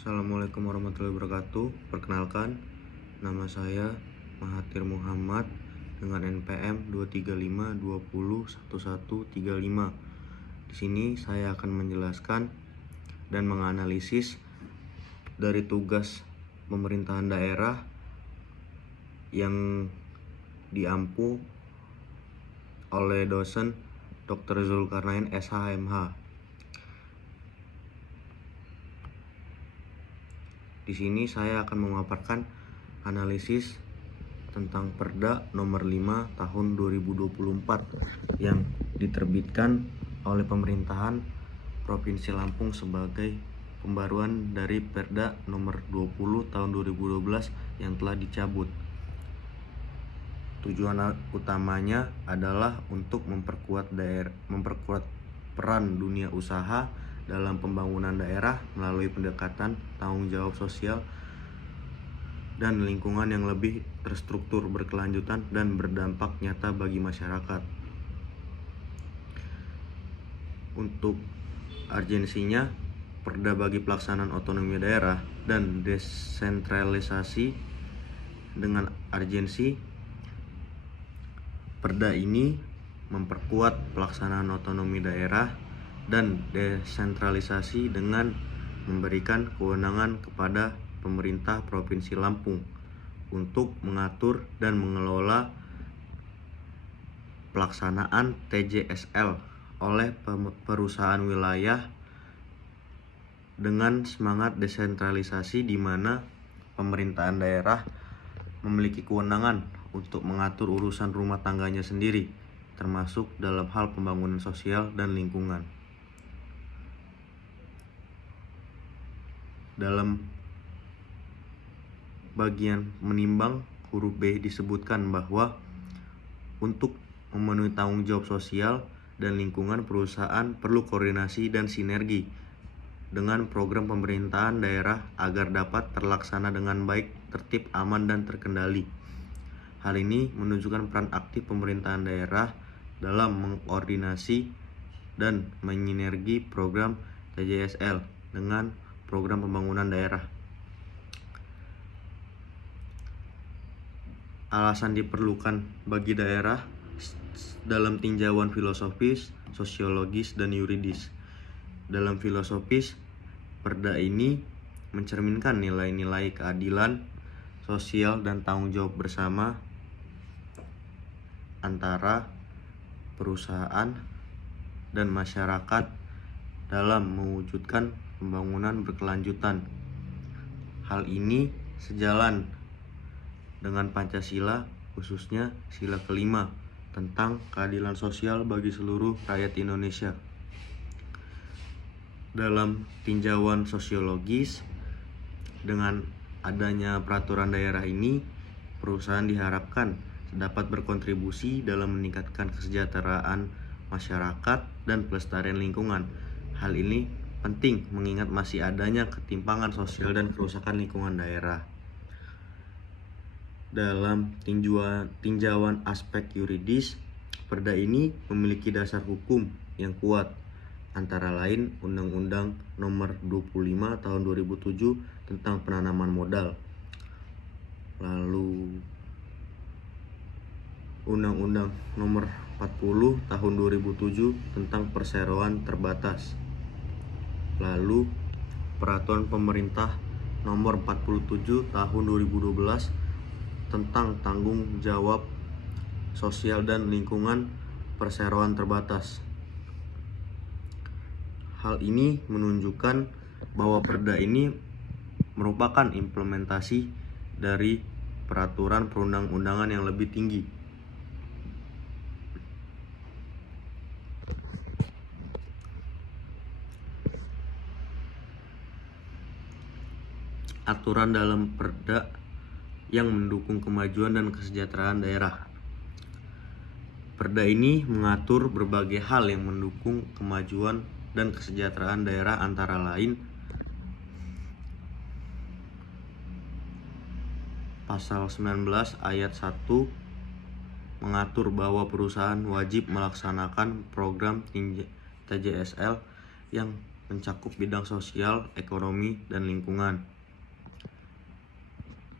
Assalamualaikum warahmatullahi wabarakatuh. Perkenalkan, nama saya Mahathir Muhammad dengan NPM 235201135. Di sini saya akan menjelaskan dan menganalisis dari tugas pemerintahan daerah yang diampu oleh dosen Dr. Zulkarnain SH.MH. Di sini saya akan memaparkan analisis tentang Perda nomor 5 tahun 2024 yang diterbitkan oleh pemerintahan Provinsi Lampung sebagai pembaruan dari Perda nomor 20 tahun 2012 yang telah dicabut. Tujuan utamanya adalah untuk memperkuat peran dunia usaha dalam pembangunan daerah melalui pendekatan tanggung jawab sosial dan lingkungan yang lebih terstruktur, berkelanjutan, dan berdampak nyata bagi masyarakat. Untuk urgensinya, Perda bagi pelaksanaan otonomi daerah dan desentralisasi. Dengan urgensi, Perda ini memperkuat pelaksanaan otonomi daerah dan desentralisasi dengan memberikan kewenangan kepada pemerintah Provinsi Lampung untuk mengatur dan mengelola pelaksanaan TJSL oleh perusahaan wilayah dengan semangat desentralisasi, di mana pemerintahan daerah memiliki kewenangan untuk mengatur urusan rumah tangganya sendiri, termasuk dalam hal pembangunan sosial dan lingkungan. Dalam bagian menimbang huruf B disebutkan bahwa untuk memenuhi tanggung jawab sosial dan lingkungan, perusahaan perlu koordinasi dan sinergi dengan program pemerintahan daerah agar dapat terlaksana dengan baik, tertib, aman, dan terkendali. Hal ini menunjukkan peran aktif pemerintahan daerah dalam mengkoordinasi dan menyinergi program TJSL dengan program pembangunan daerah. Alasan diperlukan bagi daerah dalam tinjauan filosofis, sosiologis, dan yuridis. Dalam filosofis, Perda ini mencerminkan nilai-nilai keadilan sosial dan tanggung jawab bersama antara perusahaan dan masyarakat dalam mewujudkan pembangunan berkelanjutan. Hal ini sejalan dengan Pancasila, khususnya sila kelima tentang keadilan sosial bagi seluruh rakyat Indonesia. Dalam tinjauan sosiologis, dengan adanya peraturan daerah ini, perusahaan diharapkan dapat berkontribusi dalam meningkatkan kesejahteraan masyarakat dan pelestarian lingkungan. Hal ini penting mengingat masih adanya ketimpangan sosial dan kerusakan lingkungan daerah. Dalam tinjauan aspek yuridis, Perda ini memiliki dasar hukum yang kuat, antara lain Undang-Undang Nomor 25 Tahun 2007 tentang penanaman modal, lalu Undang-Undang Nomor 40 Tahun 2007 tentang perseroan terbatas, lalu Peraturan Pemerintah Nomor 47 Tahun 2012 tentang tanggung jawab sosial dan lingkungan perseroan terbatas. Hal ini menunjukkan bahwa Perda ini merupakan implementasi dari peraturan perundang-undangan yang lebih tinggi. Aturan dalam Perda yang mendukung kemajuan dan kesejahteraan daerah. Perda ini mengatur berbagai hal yang mendukung kemajuan dan kesejahteraan daerah, antara lain Pasal 19 ayat 1 mengatur bahwa perusahaan wajib melaksanakan program TJSL yang mencakup bidang sosial, ekonomi, dan lingkungan.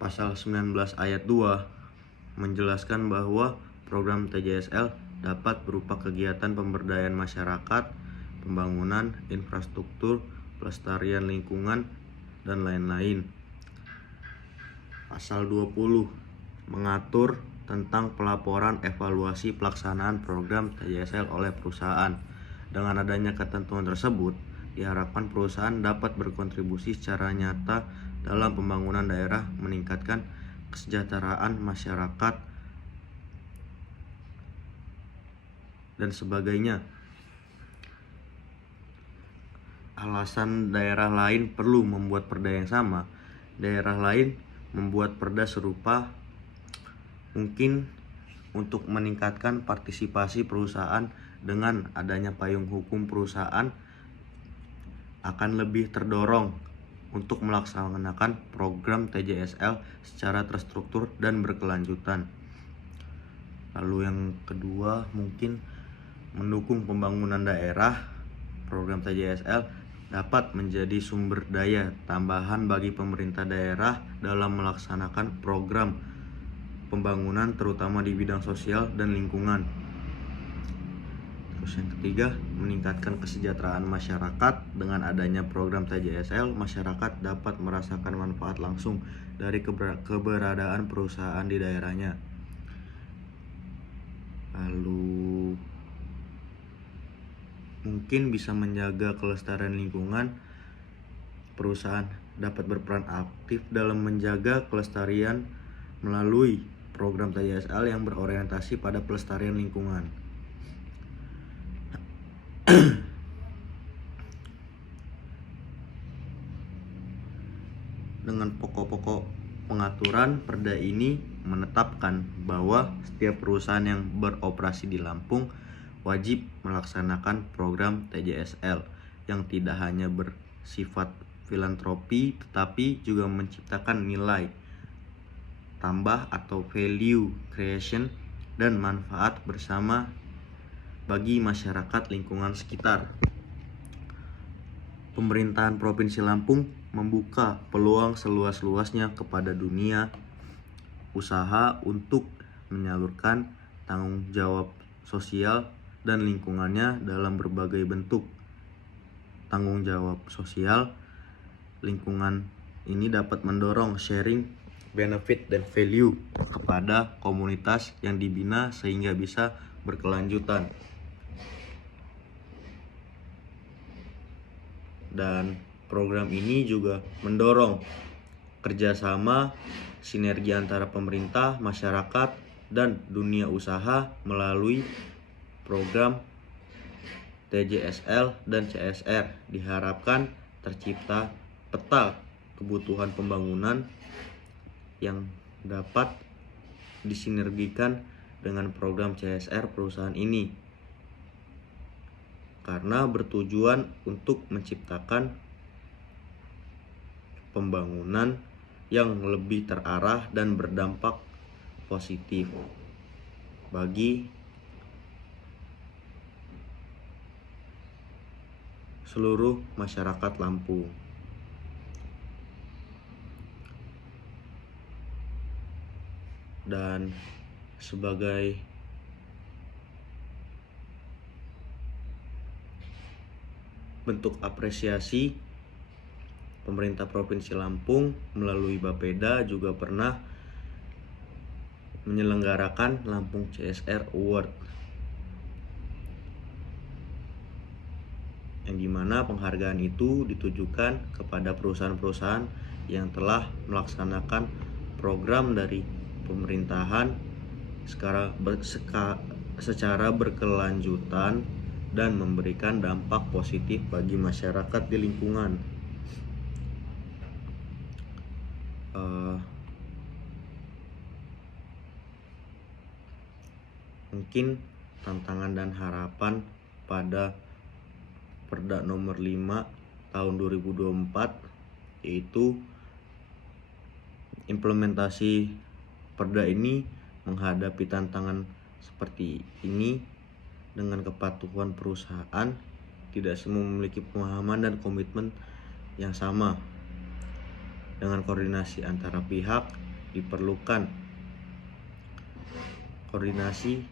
Pasal 19 ayat 2 menjelaskan bahwa program TJSL dapat berupa kegiatan pemberdayaan masyarakat, pembangunan infrastruktur, pelestarian lingkungan, dan lain-lain. Pasal 20 mengatur tentang pelaporan evaluasi pelaksanaan program TJSL oleh perusahaan. Dengan adanya ketentuan tersebut, diharapkan perusahaan dapat berkontribusi secara nyata dalam pembangunan daerah, meningkatkan kesejahteraan masyarakat, dan sebagainya. Alasan daerah lain perlu membuat perda yang sama. Daerah lain membuat perda serupa mungkin untuk meningkatkan partisipasi perusahaan. Dengan adanya payung hukum, perusahaan akan lebih terdorong untuk melaksanakan program TJSL secara terstruktur dan berkelanjutan. Lalu yang kedua, mungkin mendukung pembangunan daerah. Program TJSL dapat menjadi sumber daya tambahan bagi pemerintah daerah dalam melaksanakan program pembangunan, terutama di bidang sosial dan lingkungan. Terus yang ketiga, meningkatkan kesejahteraan masyarakat. Dengan adanya program TJSL, masyarakat dapat merasakan manfaat langsung dari keberadaan perusahaan di daerahnya. Lalu mungkin bisa menjaga kelestarian lingkungan. Perusahaan dapat berperan aktif dalam menjaga kelestarian melalui program TJSL yang berorientasi pada pelestarian lingkungan. Dengan pokok-pokok pengaturan, perda ini menetapkan bahwa setiap perusahaan yang beroperasi di Lampung wajib melaksanakan program TJSL yang tidak hanya bersifat filantropi tetapi juga menciptakan nilai tambah atau value creation dan manfaat bersama bagi masyarakat lingkungan sekitar. Pemerintahan Provinsi Lampung membuka peluang seluas-luasnya kepada dunia usaha untuk menyalurkan tanggung jawab sosial dan lingkungannya dalam berbagai bentuk. Tanggung jawab sosial lingkungan ini dapat mendorong sharing benefit dan value kepada komunitas yang dibina sehingga bisa berkelanjutan. Dan program ini juga mendorong kerjasama sinergi antara pemerintah, masyarakat, dan dunia usaha melalui program TJSL dan CSR. Diharapkan tercipta peta kebutuhan pembangunan yang dapat disinergikan dengan program CSR perusahaan ini, karena bertujuan untuk menciptakan pembangunan yang lebih terarah dan berdampak positif bagi seluruh masyarakat Lampung. Dan sebagai bentuk apresiasi, pemerintah Provinsi Lampung melalui Bapeda juga pernah menyelenggarakan Lampung CSR Award, yang dimana penghargaan itu ditujukan kepada perusahaan-perusahaan yang telah melaksanakan program dari pemerintahan secara berkelanjutan dan memberikan dampak positif bagi masyarakat di lingkungan. Mungkin tantangan dan harapan pada Perda nomor 5 tahun 2024 yaitu implementasi perda ini menghadapi tantangan seperti ini dengan kepatuhan perusahaan tidak semua memiliki pemahaman dan komitmen yang sama. Dengan koordinasi antara pihak diperlukan koordinasi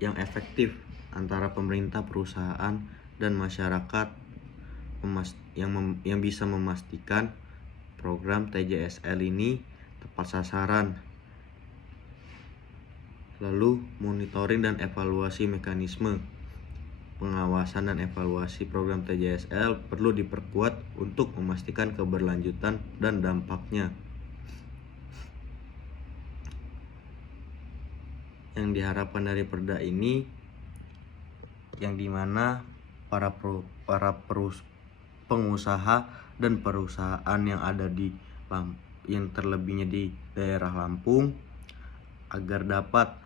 yang efektif antara pemerintah, perusahaan, dan masyarakat yang bisa memastikan program TJSL ini tepat sasaran. Lalu monitoring dan evaluasi mekanisme pengawasan dan evaluasi program TJSL perlu diperkuat untuk memastikan keberlanjutan dan dampaknya. Yang diharapkan dari perda ini, yang dimana para pengusaha dan perusahaan yang ada yang terlebihnya di daerah Lampung agar dapat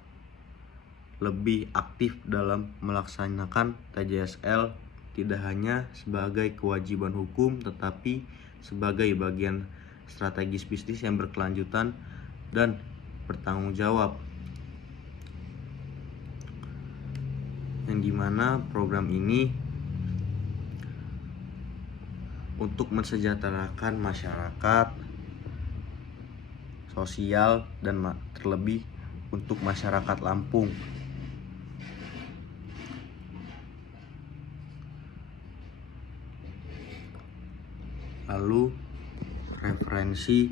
lebih aktif dalam melaksanakan TJSL, tidak hanya sebagai kewajiban hukum tetapi sebagai bagian strategis bisnis yang berkelanjutan dan bertanggung jawab, yang dimana program ini untuk mensejahterakan masyarakat sosial dan terlebih untuk masyarakat Lampung. Lalu referensi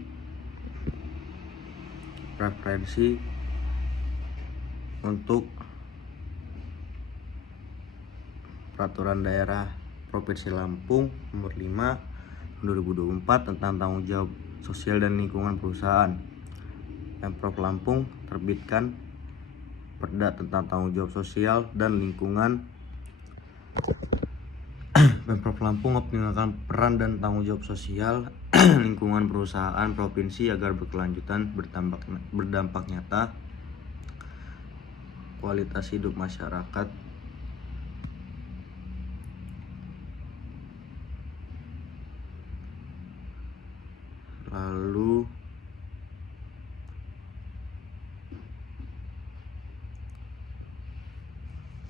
untuk peraturan daerah Provinsi Lampung nomor 5 2024 tentang tanggung jawab sosial dan lingkungan perusahaan. Pemprov Lampung terbitkan Perda tentang tanggung jawab sosial dan lingkungan. Pemprov Lampung optimalkan peran dan tanggung jawab sosial lingkungan perusahaan provinsi agar berkelanjutan berdampak nyata kualitas hidup masyarakat. Lalu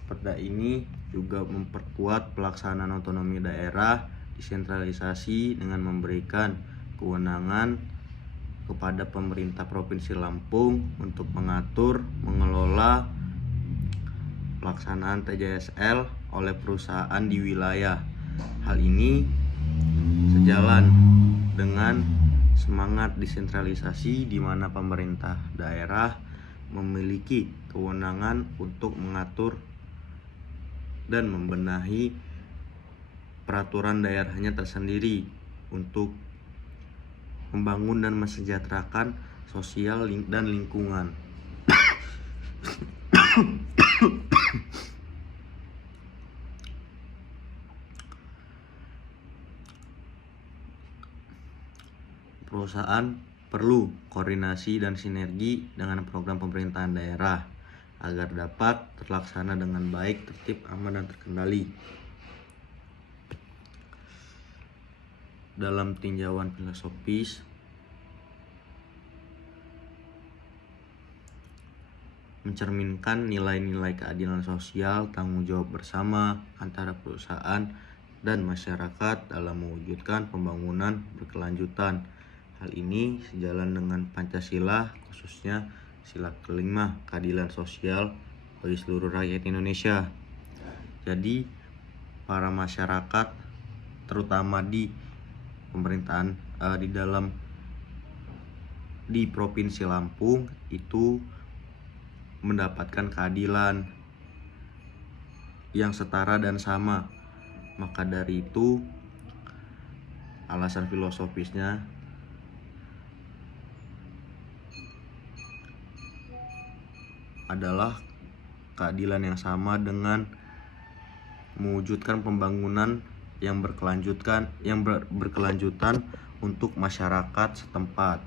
perda ini juga memperkuat pelaksanaan otonomi daerah, desentralisasi dengan memberikan kewenangan kepada pemerintah Provinsi Lampung untuk mengatur, mengelola pelaksanaan TJSL oleh perusahaan di wilayah. Hal ini sejalan dengan semangat desentralisasi di mana pemerintah daerah memiliki kewenangan untuk mengatur dan membenahi peraturan daerahnya tersendiri untuk membangun dan mensejahterakan sosial dan lingkungan. Perusahaan perlu koordinasi dan sinergi dengan program pemerintahan daerah agar dapat terlaksana dengan baik, tertib, aman, dan terkendali. Dalam tinjauan filosofis, mencerminkan nilai-nilai keadilan sosial, tanggung jawab bersama antara perusahaan dan masyarakat dalam mewujudkan pembangunan berkelanjutan. Hal ini sejalan dengan Pancasila, khususnya sila kelima, keadilan sosial bagi seluruh rakyat Indonesia. Jadi para masyarakat terutama di pemerintahan di Provinsi Lampung itu mendapatkan keadilan yang setara dan sama. Maka dari itu alasan filosofisnya adalah keadilan yang sama dengan mewujudkan pembangunan yang berkelanjutan untuk masyarakat setempat.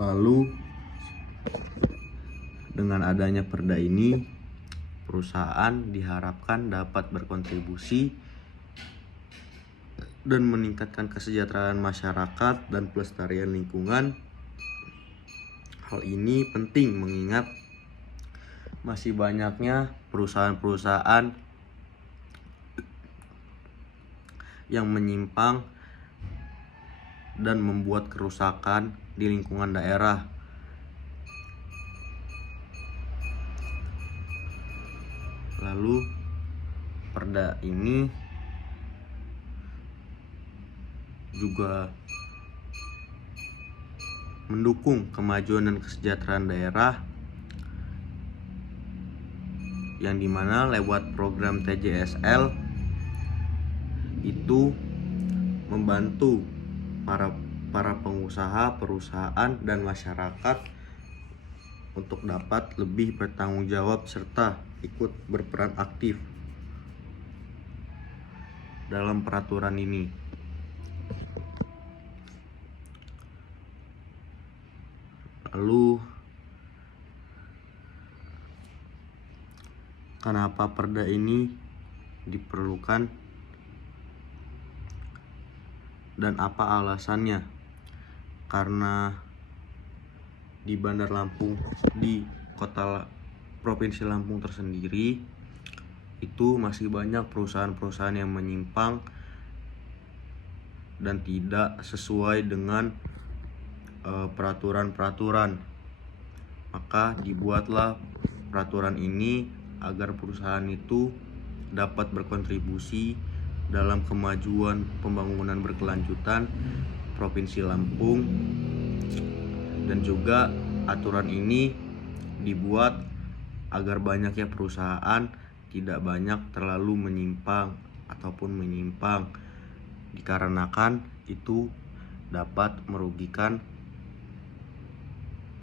Lalu dengan adanya perda ini, perusahaan diharapkan dapat berkontribusi dan meningkatkan kesejahteraan masyarakat dan pelestarian lingkungan. Hal ini penting mengingat masih banyaknya perusahaan-perusahaan yang menyimpang dan membuat kerusakan di lingkungan daerah. Lalu perda ini juga mendukung kemajuan dan kesejahteraan daerah, yang dimana lewat program TJSL itu membantu para pengusaha, perusahaan, dan masyarakat untuk dapat lebih bertanggung jawab serta ikut berperan aktif dalam peraturan ini. Lalu kenapa perda ini diperlukan dan apa alasannya? Karena di Bandar Lampung, di kota Provinsi Lampung tersendiri, itu masih banyak perusahaan-perusahaan yang menyimpang dan tidak sesuai dengan peraturan-peraturan. Maka dibuatlah peraturan ini agar perusahaan itu dapat berkontribusi dalam kemajuan pembangunan berkelanjutan Provinsi Lampung. Dan juga aturan ini dibuat agar banyaknya perusahaan tidak banyak terlalu menyimpang dikarenakan itu dapat merugikan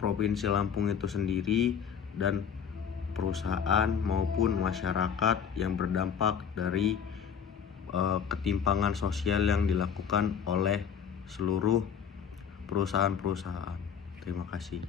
Provinsi Lampung itu sendiri dan perusahaan maupun masyarakat yang berdampak dari ketimpangan sosial yang dilakukan oleh seluruh perusahaan-perusahaan. Terima kasih.